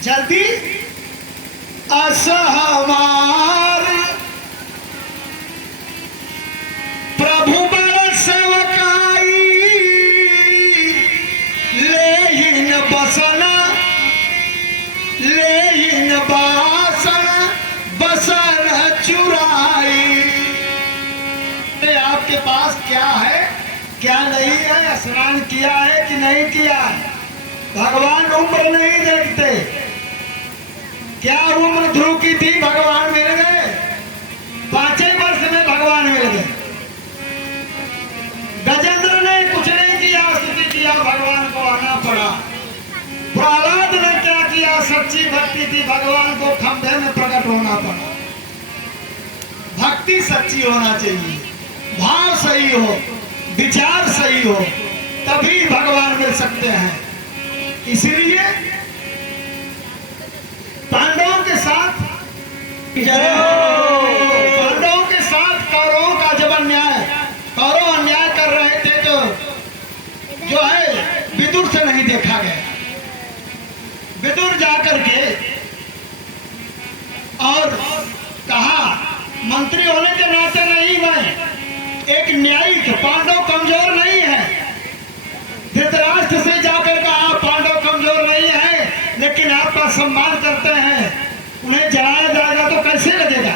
जल्दी असहमार प्रभु बड़ सेवकाई लेहिन बसना लेहिन बासन बसन चुराई। आपके पास क्या है क्या नहीं है, स्नान किया है कि नहीं किया है? भगवान उम्र नहीं देखते। क्या उम्र ध्रुव की थी, भगवान मिल गए, 5 वर्ष में भगवान मिल गए। गजेंद्र ने कुछ नहीं किया, स्तुति किया, भगवान को आना पड़ा। प्रहलाद ने क्या किया, सच्ची भक्ति थी, भगवान को खंभे में प्रकट होना पड़ा। भक्ति सच्ची होना चाहिए, भाव सही हो, विचार सही हो, तभी भगवान मिल सकते हैं। इसीलिए पांडवों के साथ पांडवों के साथ कौरवों का जब कौरव अन्याय कर रहे थे तो जो है विदुर से नहीं देखा गया। विदुर जाकर के और कहा, मंत्री होने के नाते नहीं, मैं एक न्यायिक, पांडव कमजोर नहीं है। धृतराष्ट्र से जाकर कहा, पांडव कमजोर नहीं है, लेकिन आपका सम्मान करते हैं, उन्हें जलाया जाएगा तो कैसे लगेगा?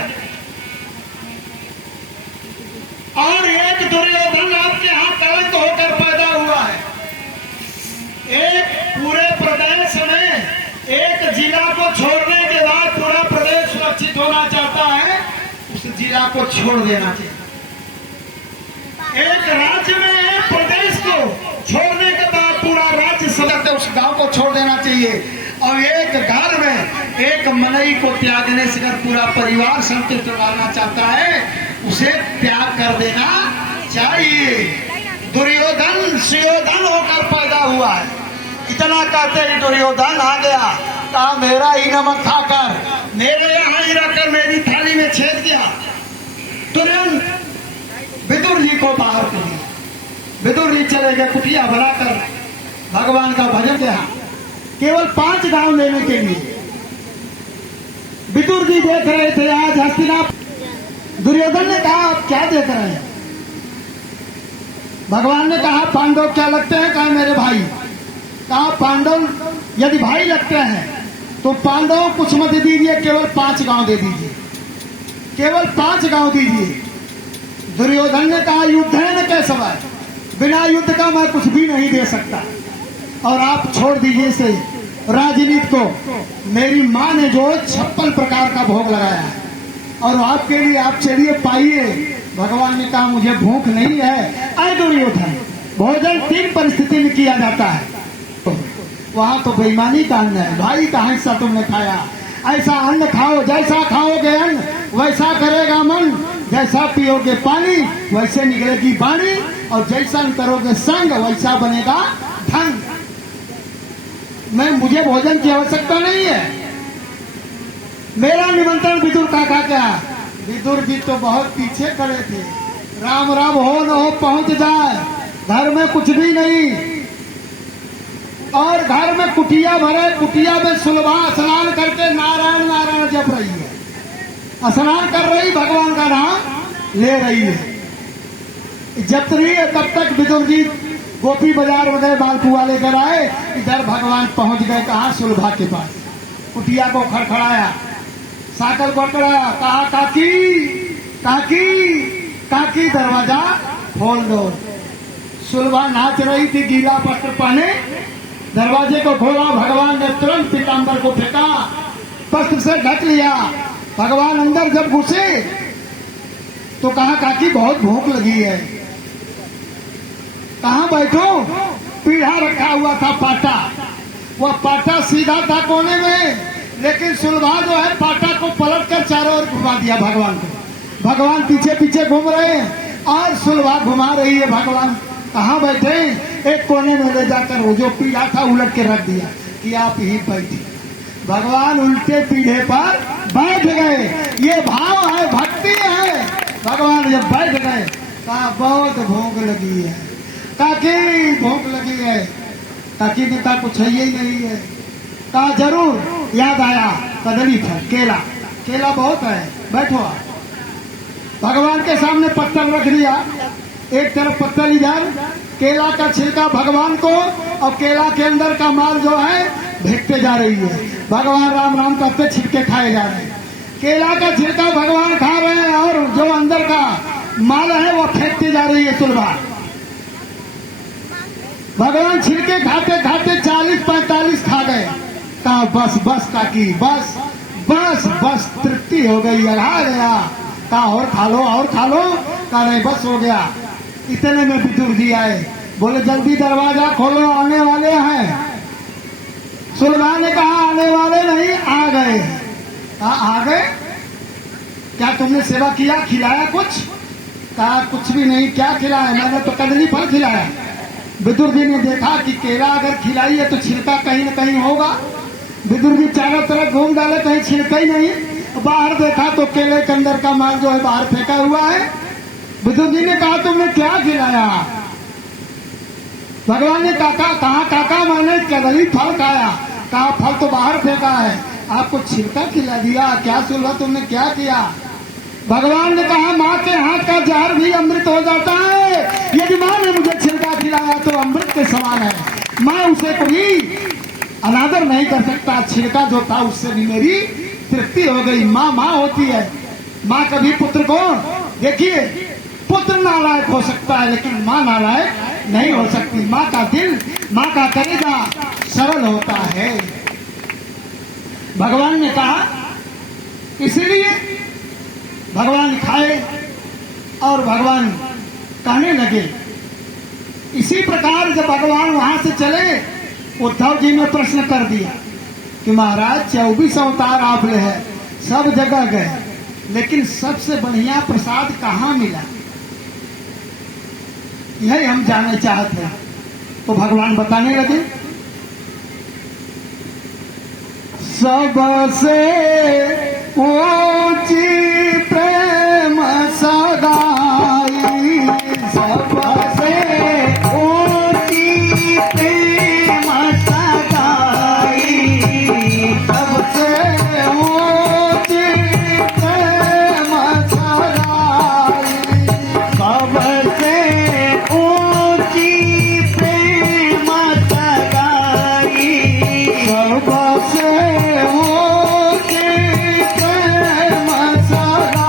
और एक दुर्योधन आपके यहाँ कलंक होकर पैदा हुआ है। एक पूरे प्रदेश में एक जिला को छोड़ने के बाद पूरा प्रदेश सुरक्षित होना चाहता है, उस जिला को छोड़ देना चाहिए। एक राज्य में एक प्रदेश को छोड़ने के बाद पूरा राज्य सदस्य उस गांव को छोड़ देना चाहिए। और एक घर में एक मनई को त्यागने से अगर पूरा परिवार संतुष्ट करना चाहता है, उसे त्याग कर देना चाहिए। दुर्योधन सुयोधन होकर पैदा हुआ है। इतना कहते ही दुर्योधन आ गया, कहा मेरा ही नमक खाकर मेरे यहाँ ही रखकर मेरी थाली में छेद दिया। तुरंत विदुर जी को बाहर कर दिया। विदुर जी चले गए कुटिया बनाकर भगवान का भजन किया, केवल 5 गांव लेने के लिए। विदुर जी देख रहे थे आज हस्तिनापुर। दुर्योधन ने कहा, आप क्या देख रहे हैं? भगवान ने कहा, पांडव क्या लगते हैं? कहा मेरे भाई। कहा पांडव यदि भाई लगते हैं तो पांडव कुछ मत दीजिए, केवल 5 गांव दे दीजिए, केवल 5 गांव दीजिए। दुर्योधन ने कहा, युद्ध है न कैसे है, बिना युद्ध का मैं कुछ भी नहीं दे सकता, और आप छोड़ दीजिए इसे राजनीति को। मेरी माँ ने जो 56 प्रकार का भोग लगाया है, और आपके लिए आप चलिए पाइए। भगवान ने कहा, मुझे भूख नहीं है। अरे दुर्योधन, भोजन 3 परिस्थिति में किया जाता है, वहां तो बेईमानी का अन्न है, भाई का हिस्सा तुमने खाया। ऐसा अन्न खाओ, जैसा खाओगे अन्न वैसा करेगा मन, जैसा पियोगे पानी वैसे निकलेगी वाणी, और जैसा करोगे संग वैसा बनेगा धन। मुझे भोजन की आवश्यकता नहीं है। मेरा निमंत्रण विदुर काका क्या? विदुर जी तो बहुत पीछे खड़े थे। राम राम हो न हो पहुंच जाए, घर में कुछ भी नहीं, और घर में कुटिया भरे, कुटिया में सुलभा स्नान करके नारायण नारायण जप रही है, स्नान कर रही, भगवान का नाम ले रही है। जब रही है तब तक विदुर जी गोपी बाजार में गए, मालपुआ लेकर आए। इधर भगवान पहुंच गए, कहा सुलभा के पास। कुटिया को खड़खड़ाया, साकल पकड़ाया, कहा काकी काकी काकी दरवाजा खोल दो। सुलभा नाच रही थी, गीला वस्त्र पहने, दरवाजे को खोला। भगवान ने तुरंत पीताम्बर को फेंका, वस्त्र से ढक लिया। भगवान अंदर जब घुसे तो कहा, काकी बहुत भूख लगी है। कहाँ बैठो? पीढ़ा रखा हुआ था पाटा, वह पाटा सीधा था कोने में, लेकिन सुलभा जो है पाटा को पलट कर चारों ओर घुमा दिया भगवान को। भगवान पीछे पीछे घूम रहे हैं और सुलभा घुमा रही है। भगवान कहाँ बैठे? एक कोने में ले जाकर वो जो पीढ़ा था उलट के रख दिया कि आप ही बैठे। भगवान उल्टे पीढ़े पर बैठ गए। ये भाव है, भक्ति है। भगवान जब बैठ गए, कहा बहुत भूख लगी है। काकी भूख लगी है। काकी ने कहा कुछ है ही नहीं है। कहा जरूर याद आया कदली फल, केला, केला बहुत है, बैठो। भगवान के सामने पत्थर रख दिया, एक तरफ पत्थर इधर, केला का छिलका भगवान को और केला के अंदर का माल जो है फेंकते जा रही है। भगवान राम राम करते छिलके खाए जा रहे हैं। केला का छिलका भगवान खा रहे हैं और जो अंदर का माल है वो फेंकती जा रही है सुलभा। भगवान छिलके खाते खाते 40-45 खा गए। कहा बस बस काकी, बस बस बस, तृप्ति हो गई, अढ़ा गया। कहा और खा लो, और खा लो। कहा नहीं बस हो गया। इतने में विदुर जी आए, बोले जल्दी दरवाजा खोलो, आने वाले हैं। सुलभा ने कहा आने वाले नहीं, आ गए। कहा आ गए? क्या तुमने सेवा किया, खिलाया कुछ? कहा कुछ भी नहीं। क्या खिलाया? मैंने तो कदली फल खिलाया। विदुर जी ने देखा कि केला अगर खिलाई है तो छिलका कहीं न कहीं होगा। विदुर जी चारों तरफ घूम डाले, कहीं छिलका ही नहीं। बाहर देखा तो केले के अंदर का माल जो है बाहर फेंका हुआ है। विदुर जी ने कहा तुमने क्या खिलाया? भगवान ने कहा काका मैंने कदली फल खाया। कहा फल तो बाहर फेंका है, आपको छिलका खिला दिया। क्या सुलभा तुमने क्या किया? भगवान ने कहा माँ के हाथ का जहर भी अमृत हो जाता है। यदि माँ ने मुझे छिलका खिलाया तो अमृत के समान है। मैं उसे कभी अनादर नहीं कर सकता। छिलका जो था उससे भी मेरी तृप्ति हो गई। माँ माँ होती है। माँ कभी पुत्र को, देखिए पुत्र नालायक हो सकता है लेकिन माँ नालायक नहीं हो सकती। माँ का दिल, माँ का कलेजा सरल होता है। भगवान ने कहा, इसलिए भगवान खाए और भगवान कहने लगे। इसी प्रकार जब भगवान वहां से चले, उद्धव जी ने प्रश्न कर दिया कि महाराज 24 अवतार आप ले हैं, सब जगह गए, लेकिन सबसे बढ़िया प्रसाद कहाँ मिला, यही हम जानना चाहते हैं। तो भगवान बताने लगे, सबसे ऊंची प्रेम सगाई, सबसे ऊंची प्रेम सगाई, सबसे ऊंची प्रेम सगाई, सबसे ऊंची प्रेम सगाई, सबसे ऊंची प्रेम सगाई।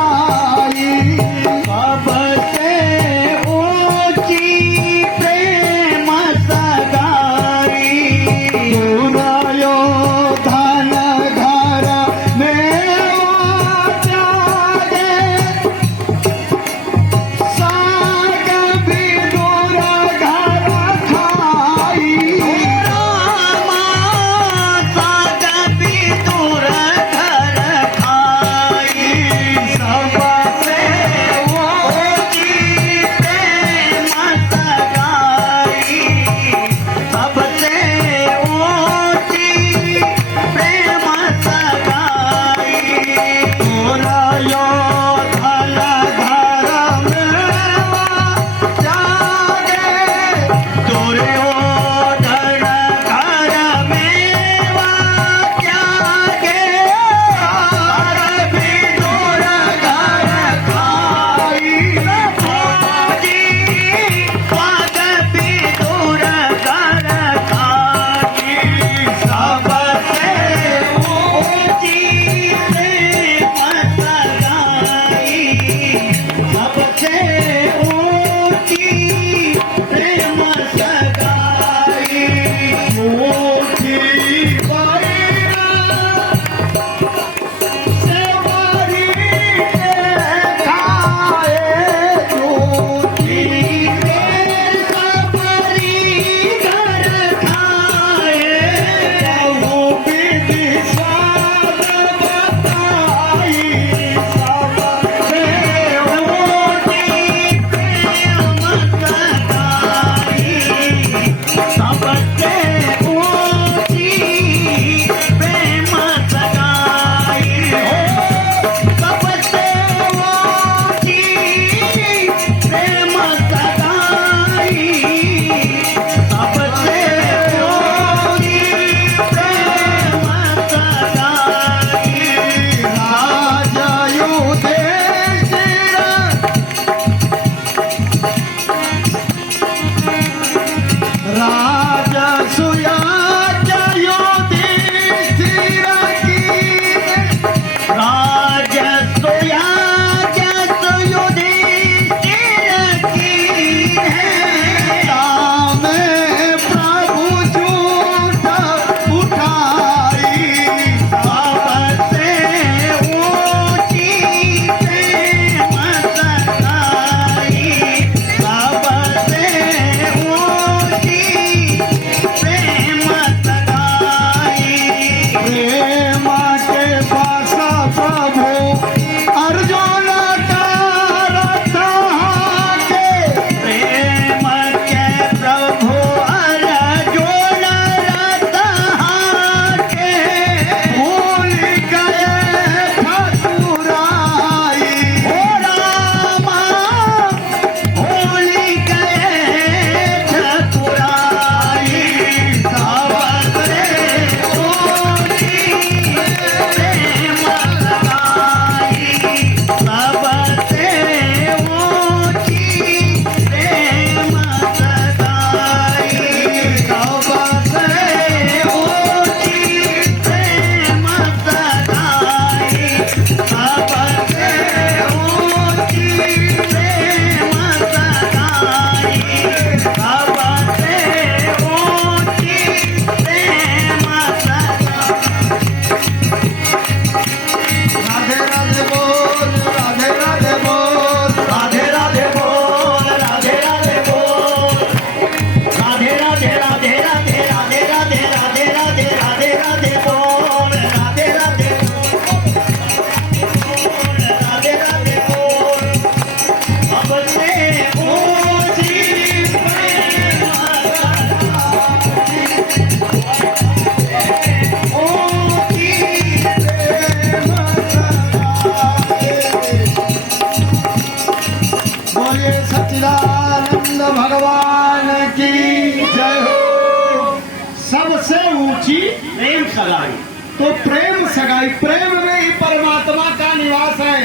सबसे ऊंची प्रेम सगाई। तो प्रेम सगाई, प्रेम में ही परमात्मा का निवास है।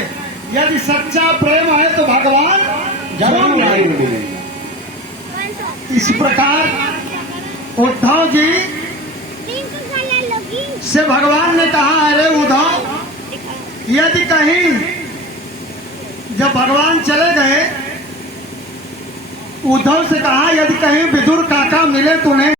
यदि सच्चा प्रेम है तो भगवान जरूर मिलेंगे। इस प्रकार उद्धव जी से भगवान ने कहा, अरे उद्धव, यदि कहीं, जब भगवान चले गए, उद्धव से कहा, यदि कहीं विदुर काका मिले तुम्हें